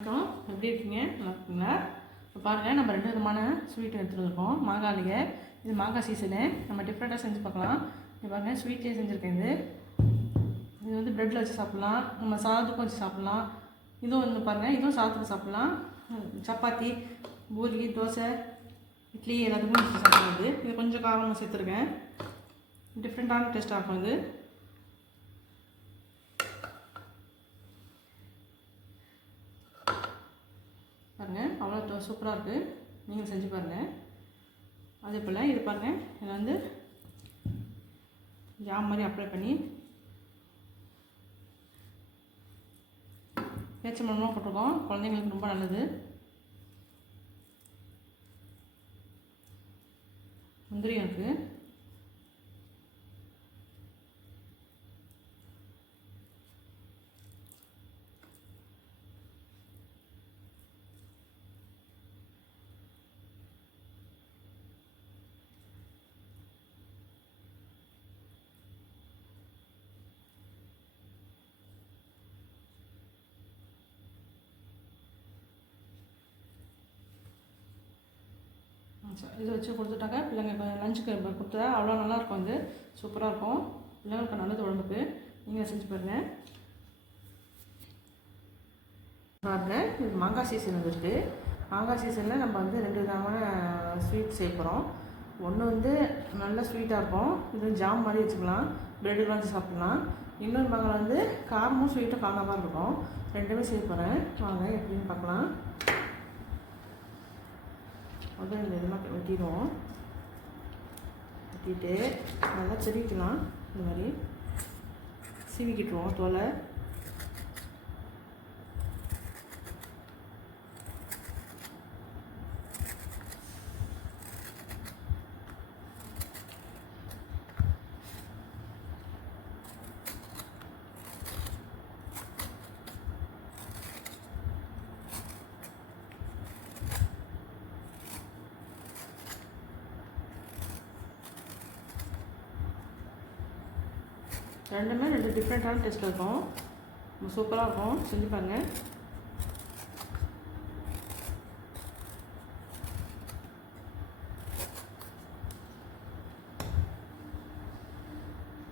வணக்கம், எப்படி இருக்கீங்க? நல்லா இருக்கீங்களா? இப்போ பாருங்கள், நம்ம 2 விதமான ஸ்வீட் எடுத்துகிட்டு இருக்கோம். மாங்காயிலேயே இது மாங்காய் சீசனு. நம்ம டிஃப்ரெண்ட்டாக செஞ்சு பார்க்கலாம். இது பாருங்கள், ஸ்வீட்லேயே செஞ்சுருக்கேன். இது வந்து ப்ரெட்டில் வச்சு சாப்பிட்லாம், நம்ம சாதத்துக்கும் வச்சு சாப்பிட்லாம். இதுவும் வந்து பாருங்கள், இதுவும் சாதத்துக்கு சாப்பிட்லாம். சப்பாத்தி, பூரி, தோசை, இட்லி எல்லாத்துக்குமே வச்சு சாப்பிட்றது. இது கொஞ்சம் காரமாக சேர்த்துருக்கேன். டிஃப்ரெண்ட்டான டேஸ்ட்டாக இருக்கும் இது. பாருங்கள், அவ்வளோ சூப்பராக இருக்குது. நீங்கள் செஞ்சு பாருங்கள். அதே போல் இது பாருங்கள், இதில் வந்து ஜாம் மாதிரி அப்ளை பண்ணி பேச்சம்பழமாக போட்டிருக்கோம். குழந்தைங்களுக்கு ரொம்ப நல்லது. முந்திரியும் இருக்குது. இதை வச்சு கொடுத்துட்டாக்க பிள்ளைங்க லஞ்சுக்கு கொடுத்தா அவ்வளோ நல்லாயிருக்கும். இது சூப்பராக இருக்கும். பிள்ளைங்களுக்கு நல்லது உடம்புக்கு. நீங்கள் செஞ்சு பாருங்கள். பாருங்கள், இது மாங்காய் சீசன் வந்துருக்கு. மாங்காய் சீசனில் நம்ம வந்து 2 விதமான ஸ்வீட் சேர்க்குறோம். ஒன்று வந்து நல்ல ஸ்வீட்டாக இருக்கும். இது ஜாம் மாதிரி வச்சுக்கலாம், ப்ரெட்டு வச்சு சாப்பிட்லாம். இன்னொரு மாங்காய் வந்து காரமும் ஸ்வீட்டும் கலந்த மாதிரி இருக்கும். 2மே சேர்க்க போகிறேன். வாங்க எப்படின்னு பார்க்கலாம். முதல்ல இந்த இதெல்லாம் வெட்டிடுவோம். வெட்டிட்டு நல்லா திருவிக்கலாம். இந்த மாதிரி சீவிக்கிட்டுருவோம் தோலை. ரெண்டுமே 2 டிஃப்ரெண்ட்டான டேஸ்ட் இருக்கும். சூப்பராக இருக்கும். செஞ்சு பாருங்கள்.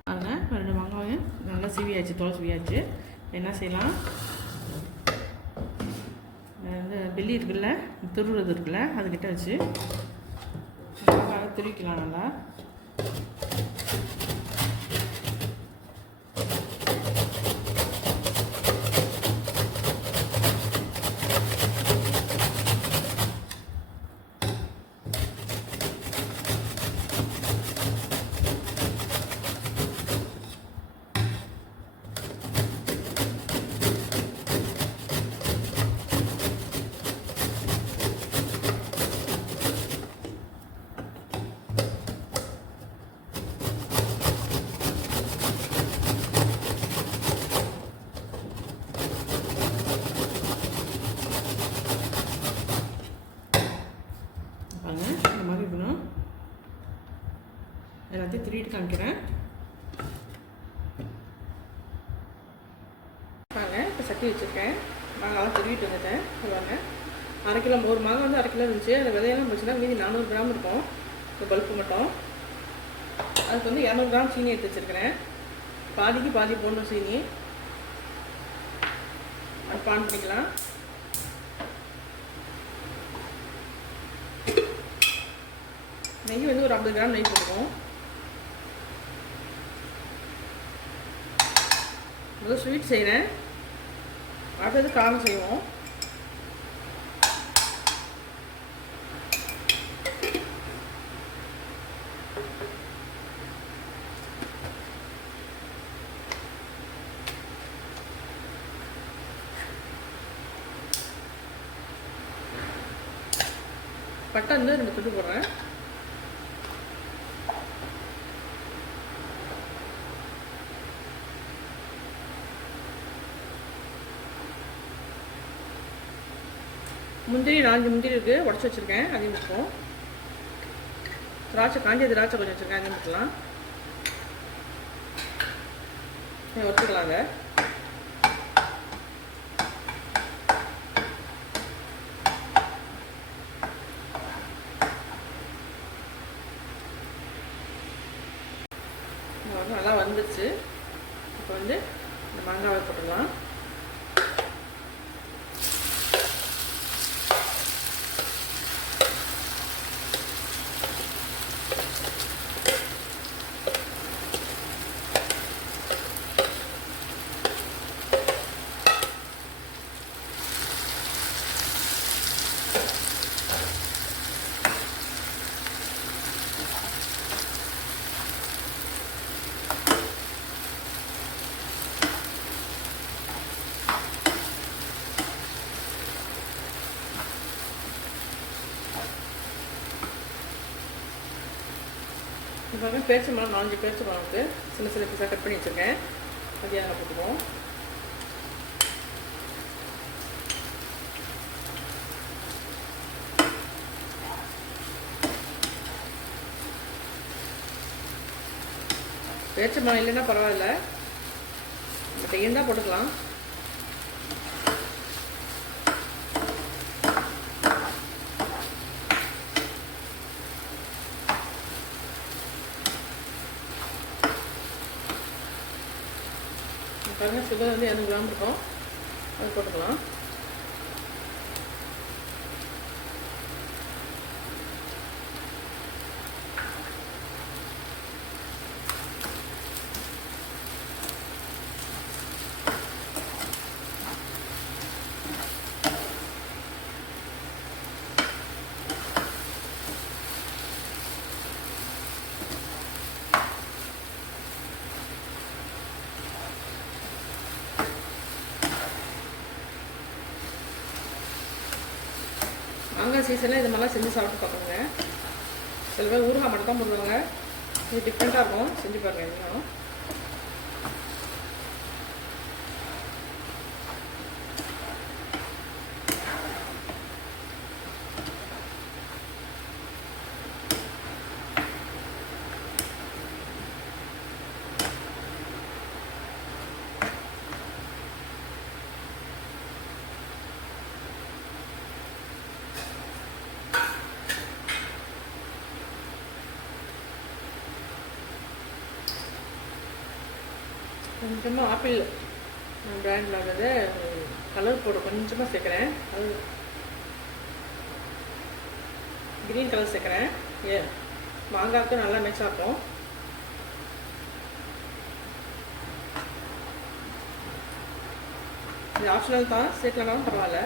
பாருங்கள், 2 மாங்காயும் நல்லா சீவியாச்சு, தோல் சீவியாச்சு. என்ன செய்யலாம், வந்து பெல்லி இருக்குல்ல, துருவுறது இருக்குல்ல, அதுக்கிட்ட வச்சு மாங்காயை துருவிக்கலாம். நல்லா இந்த மாதிரி இருக்கணும். எல்லாத்தையும் திருவிட்டு காமிக்கிறேன். வாங்க, இப்போ சட்டி வச்சுருக்கேன். மாங்காய் திருவிட்டு வந்துட்டேன். வாங்க, 1/2 கிலோ, ஒரு மாங்காய் வந்து 1/2 கிலோ இருந்துச்சு. அதில் விதையெல்லாம் போச்சுன்னா மீதி 400 கிராம் இருக்கும். இந்த பல்ப்பு மட்டும். அதுக்கு வந்து 200 கிராம் சீனி எடுத்து வச்சுருக்கிறேன். பாதிக்கு பாதி போடணும் சீனி. அது பான் பண்ணிக்கலாம். நெய் வந்து ஒரு 50 கிராம் நெய் போட்டுருவோம். முதல்ல ஸ்வீட் செய்கிறேன், அடுத்தது காரம் செய்வோம். பட்டை வந்து 2 துண்டு போடுறேன். முந்திரி 4 முந்திரி இருக்குது, உடச்சி வச்சுருக்கேன். அதையும் விட்டுருவோம். திராட்சை, காஞ்ச திராட்சை கொஞ்சம் வச்சுருக்கேன். அதையும் விட்டுலாம். வச்சுக்கலாங்க. நல்லா வந்துருச்சு. இப்போ வந்து இந்த மாங்காவை போட்டுடலாம். இப்போ பேரிச்சம்பழம் 4 பேரிச்சம்பழம்க்கு சின்ன சின்ன பீஸாக கட் பண்ணி வச்சுருக்கேன். அது அதில் போட்டுக்குவோம். பேரிச்சம்பழம் இல்லைன்னா பரவாயில்ல, பட் இருந்தால் போட்டுக்கலாம். பாருங்க, சுகர் வந்து 200 கிராம் இருக்கும், அது போட்டுக்கலாம். மாங்காய் சீசனில் இது மாதிரிலாம் செஞ்சு சாப்பிட்டு பார்க்கணுங்க. சில பேர் ஊறுகாய் மட்டும் தான் போடுவாங்க, இது டிஃப்ரெண்ட்டாக இருக்கும், செஞ்சு பாருங்கள். எதுனாலும் கொஞ்சமாக ஆப்பிள் பிராண்டில் உள்ளது கலர் பவுடர் கொஞ்சமாக சேர்க்குறேன். அது க்ரீன் கலர் சேர்க்குறேன். மாங்காய்க்கு நல்லா மிக்ஸ் ஆகும். இது ஆப்ஷனல் தான், சேர்க்கலனாலும் பரவாயில்ல.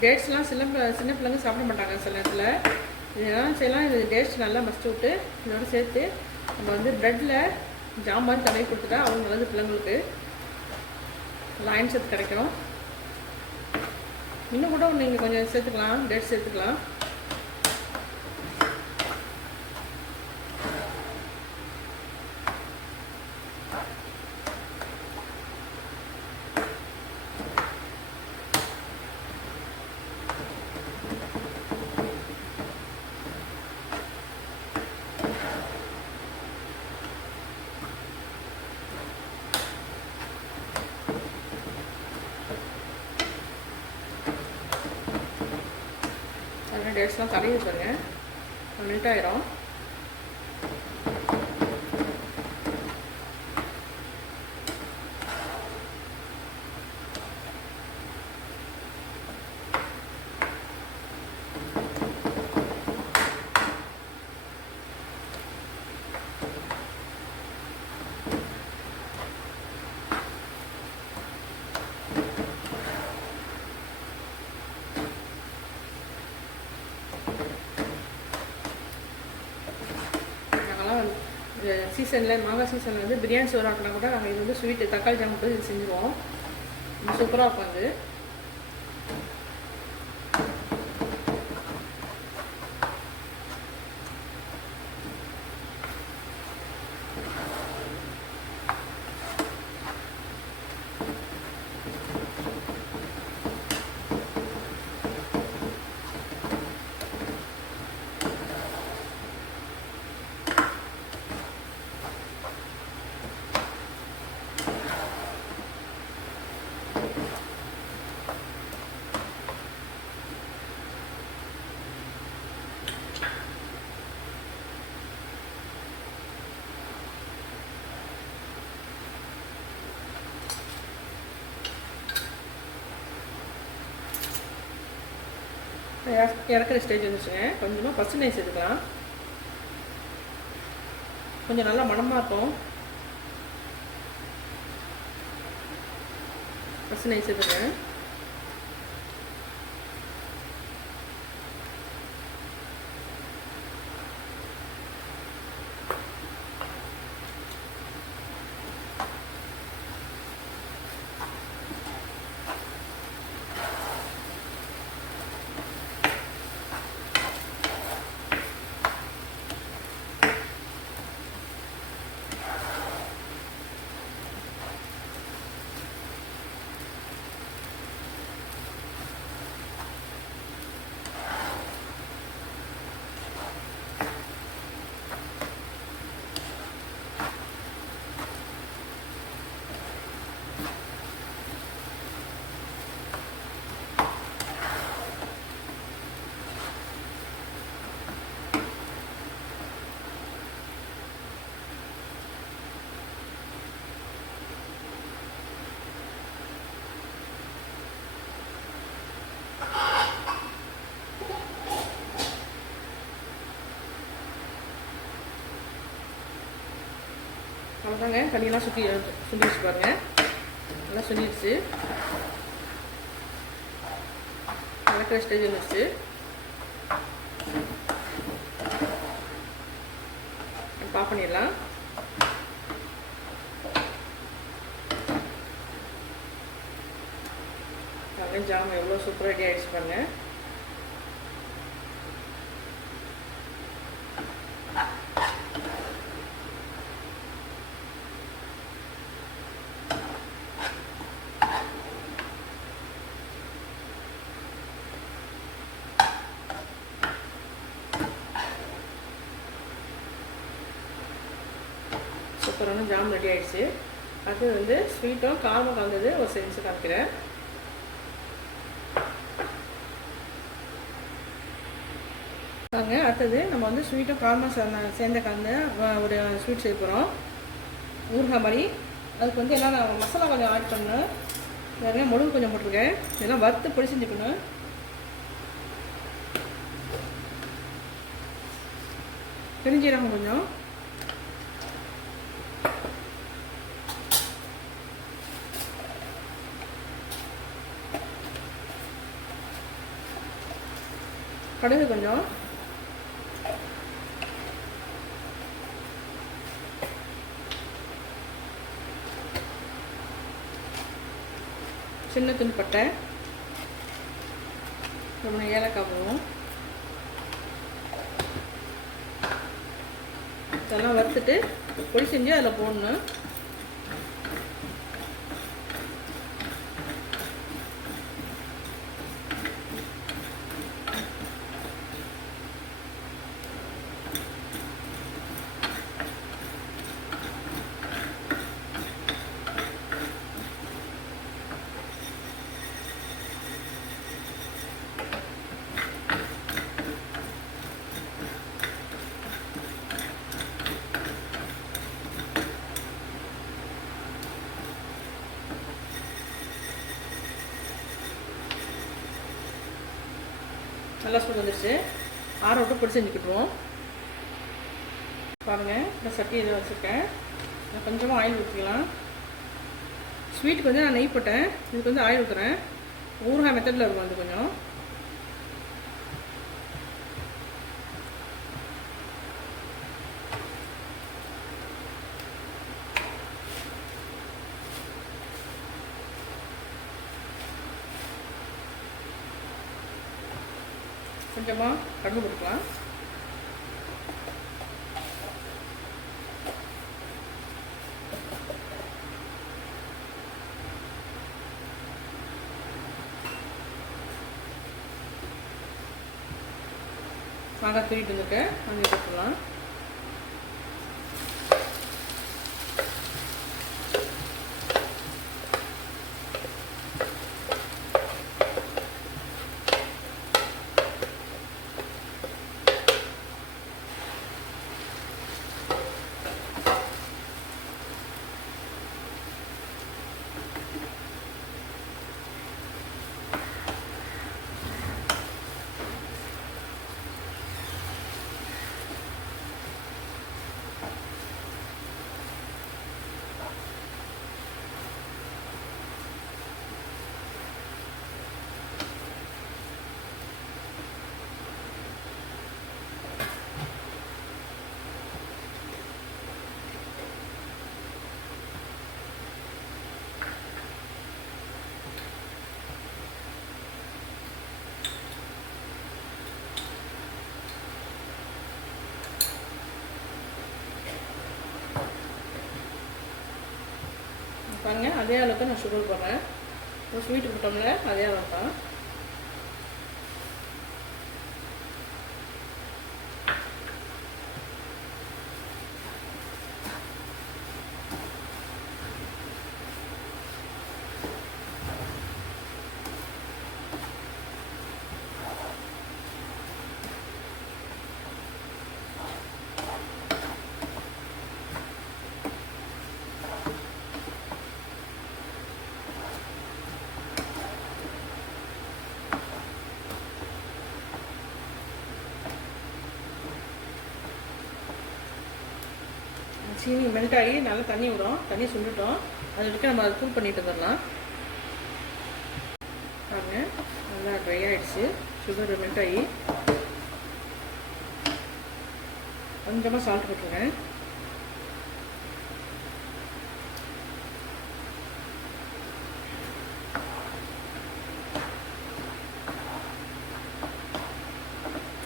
டேட்ஸ்லாம் சின்ன பிள்ளைங்க சாப்பிட மாட்டாங்க சில நேரத்தில். இதெல்லாம் செய்யலாம். இது டேட்ஸ் நல்லா மசிச்சு விட்டு இதோட சேர்த்து நம்ம வந்து ப்ரெட்டில் ஜாம் மாதிரி தடவி கொடுத்துட்டா அவங்க நல்லது, பிள்ளைங்களுக்கு லைன் சத்து கிடைக்கும். இன்னும் கூட நீங்கள் கொஞ்சம் சேர்த்துக்கலாம், டேட்ஸ் சேர்த்துக்கலாம். டேட்ஸ்லாம் தடவி வச்சுருங்க, மெல்ட் ஆயிரும். சீசனில் மாங்காய் சீசனில் வந்து பிரியாணி சோறு ஆக்கினா கூட நாங்கள் இது வந்து ஸ்வீட்டு தக்காளி ஜாமுன் போட்டு இது செஞ்சுருவோம். சூப்பராக இருக்கும் அது. இறக்குற ஸ்டேஜ் வந்துச்சுங்க. கொஞ்சமாக பச்சை நெய் சேர்த்துக்கலாம். கொஞ்சம் நல்லா மணமாக இருக்கும். பச்சை நெய் சேர்த்துக்கிறேன். அவ்வளோதாங்க. தண்ணியெல்லாம் சுண்டிடுச்சு பாருங்கள். நல்லா சுண்டிடுச்சு. இறக்குற ஸ்டேஜ் வந்துடுச்சு. ஆஃப் பண்ணிடலாம். ஜாம் எவ்வளோ சூப்பராக ரெடி ஆகிடுச்சு பாருங்கள். சூப்பரான ஜாம் ரெடி ஆகிடுச்சு. அது வந்து ஸ்வீட்டும் காரமும் கலந்தது ஒரு செஞ்சு காமிக்கிறேன். பாருங்க, அடுத்தது நம்ம வந்து ஸ்வீட்டும் காரமாக சேர்ந்த கலந்து ஒரு ஸ்வீட் செய்ய போகிறோம். ஊறுகாய் மாதிரி. அதுக்கு வந்து எல்லாம் நான் மசாலா கொஞ்சம் ஆட் பண்ணேன். நிறைய முழுகு கொஞ்சம் போட்டிருக்கேன். இதெல்லாம் வறுத்து பொடி செஞ்சுக்கணும். பெருஞ்சீரகம் கொஞ்சம், கடுகு கொஞ்சம், சின்ன துண்டு பட்டை, ரொம்ப ஏலக்காய் போடுவோம். இதெல்லாம் வறுத்துட்டு பொடி செஞ்சு அதில் போடணும். நல்லா சூடு வந்துடுச்சு. ஆற விட்டு பொடி செஞ்சுக்கிட்டுருவோம். பாருங்கள், இந்த சட்டி இதை வச்சுருக்கேன். கொஞ்சமாக ஆயில் ஊற்றிக்கலாம். ஸ்வீட்டுக்கு வந்து நான் நெய் போட்டேன். இதுக்கு வந்து ஆயில் ஊற்றுறேன். ஊறுகாய் மெத்தடில் இருக்கும் அது கொஞ்சம். கொஞ்சமாக கடுகு போட்டுக்கலாம். மாங்காய் திருவிட்டு வந்துருக்கேன், அங்கே போட்டுடலாம். பாருங்க, அதே அளவுக்கு நான் சுகர் போடுறேன். இப்போ ஸ்வீட்டு போட்டோம்ல அதே அளவு தான். சீனி மெல்ட் ஆகி நல்லா தண்ணி விடும். தண்ணி சுண்டுட்டோம். அது வரைக்கும் நம்ம அதை தூள் பண்ணிட்டு வந்துடலாம். பாருங்க, நல்லா ட்ரை ஆகிடுச்சு. சுகர் மெல்ட் ஆகி கொஞ்சமாக சால்ட் போட்டுருங்க.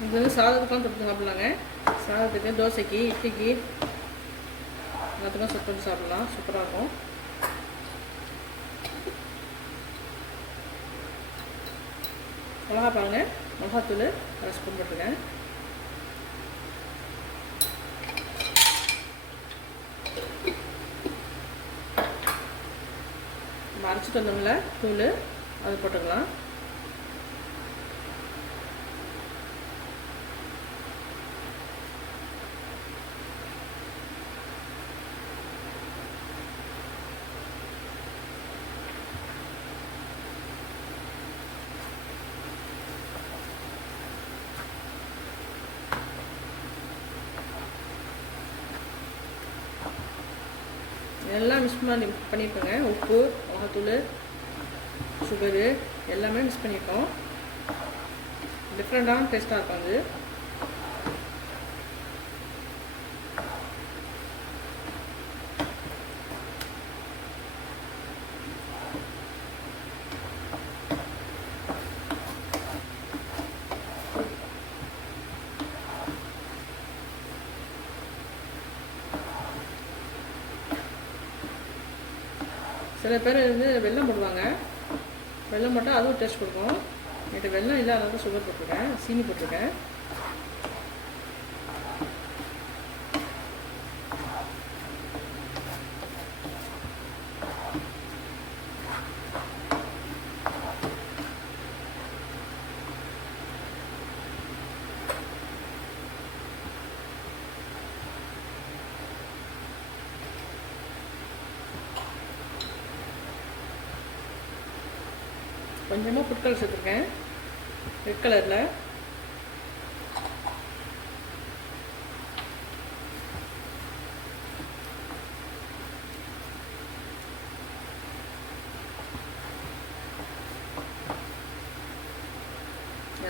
இது வந்து சாதத்துக்கெலாம் தொட்டு சாப்பிட்லாங்க. சாதத்துக்கு, தோசைக்கு, இட்லிக்கு எல்லாத்துக்கும் சுத்தம் பண்ணி சாப்பிட்லாம். சூப்பராக இருக்கும். மிளகா பாருங்க, மிளகாத்தூள் 1 ஸ்பூன் போட்டுருக்கேன். நம்ம அரைச்சிட்டு வந்தோம்ல தூள், அது போட்டுக்கலாம். எல்லாம் மிக்ஸ் பண்ணியிருக்கோங்க. உப்பு, மிளகாத்தூள், சுகரு எல்லாமே மிக்ஸ் பண்ணியிருக்கோம். டிஃப்ரெண்ட்டான டேஸ்ட்டாக இருக்கும் அது. சில பேர் வந்து வெல்லம் போடுவாங்க. வெல்லம் போட்டால் அதுவும் டேஸ்ட் கொடுக்கும். இது வெல்லம் இல்லாதனால சுகர் போட்டிருக்கேன், சீனி போட்டிருக்கேன். கொஞ்சமாக ஃபுட் கலர் சேர்த்துருக்கேன், ரெட் கலரில்.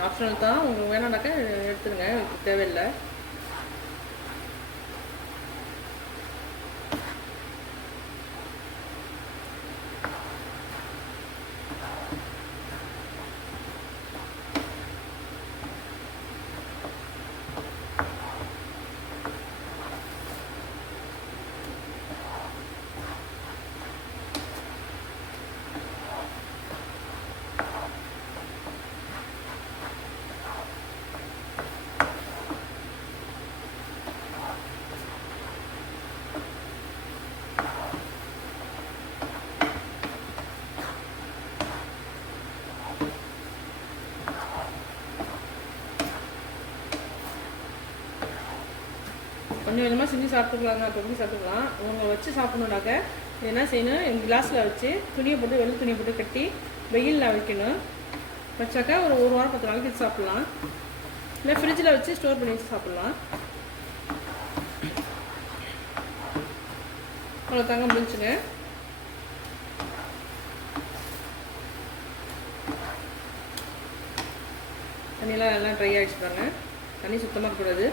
ஆப்ஷனல் தான், உங்களுக்கு வேணாம்னாக்கா எடுத்துருங்க, தேவையில்லை. கொஞ்சம் கொஞ்சமாக செஞ்சு சாப்பிட்டுக்கலாங்க. அப்போ எப்படி சாப்பிட்டுக்கலாம். அவங்க வச்சு சாப்பிட்ணுன்னாக்க என்ன செய்யணும், எங்கள் கிளாஸில் வச்சு துணியை போட்டு வெள்ளை துணியை போட்டு கட்டி வெயிலில் வைக்கணும். வச்சாக்கா ஒரு வாரம் 10 நாளைக்கு வச்சு சாப்பிட்லாம். இல்லை ஃப்ரிட்ஜில் வச்சு ஸ்டோர் பண்ணி வச்சு சாப்பிட்லாம். அவ்வளோ தாங்க, முடிஞ்சுங்க. தண்ணியெலாம் நல்லா ட்ரை ஆகிடுச்சு பாருங்க. தண்ணி சுத்தமாக இருக்கக்கூடாது.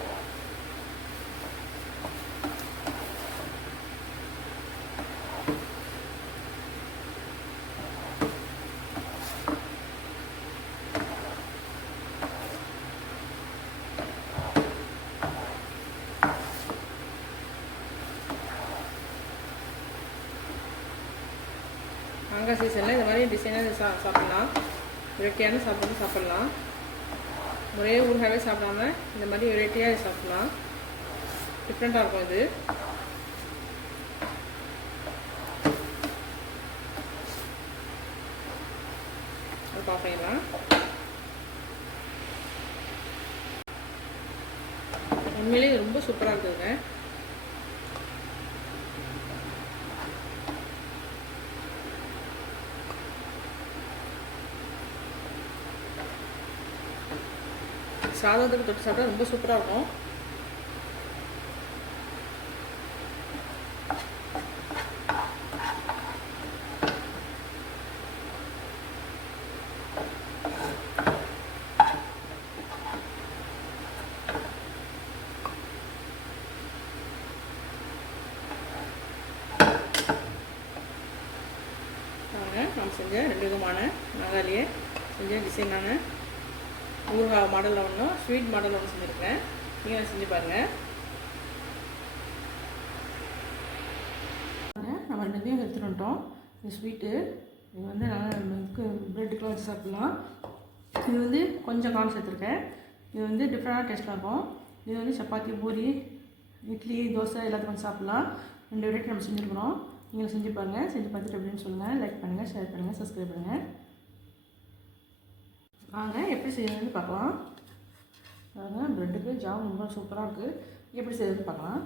மாங்காய் சீசனில் இந்த மாதிரி டிசைனாக சாப்பிட்லாம். வெரைட்டியான சாப்பாடு சாப்பிட்லாம். ஒரே ஊறுகாவே சாப்பிடாம இந்த மாதிரி வெரைட்டியாக சாப்பிட்லாம். டிஃப்ரெண்ட்டாக இருக்கும் இது. அது பார்ப்பீங்களா? உண்மையிலேயே ரொம்ப சூப்பராக இருக்குதுங்க. சாதத்துக்கு தொட்டு சாப்பிட்டா ரொம்ப சூப்பராக இருக்கும். நாம் செஞ்ச 2 விதமான மாங்காயிலேயே செஞ்ச டிசைனான ஊறுகாய் மாடலில் ஒன்றும் ஸ்வீட் மாடலில் ஒன்று செஞ்சுருக்கேன். நீங்கள் செஞ்சு பாருங்கள். நம்ம 2 எடுத்துகிட்டு வந்துட்டோம். இது ஸ்வீட்டு. இது வந்து நல்லா ப்ரெட்டுக்கெலாம் வச்சு சாப்பிட்லாம். இது வந்து கொஞ்சம் கார்ன் சேர்த்துருக்கேன். இது வந்து டிஃப்ரெண்டான டேஸ்ட்டாக இருக்கும். இது வந்து சப்பாத்தி, பூரி, இட்லி, தோசை எல்லாத்துக்கும் வந்து சாப்பிட்லாம். 2 வெரைட்டி நம்ம செஞ்சுருக்கிறோம். நீங்கள் செஞ்சு பாருங்கள். செஞ்சு பார்த்துட்டு எப்படின்னு சொல்லுங்கள். லைக் பண்ணுங்கள், ஷேர் பண்ணுங்கள், சப்ஸ்கிரைப் பண்ணுங்கள். வாங்க எப்படி செய்யறதுன்னு பார்க்கலாம். ப்ரெட்டுக்கு ஜாம் ரொம்ப சூப்பராக இருக்குது. எப்படி செய்யறதுன்னு பார்க்கலாம்.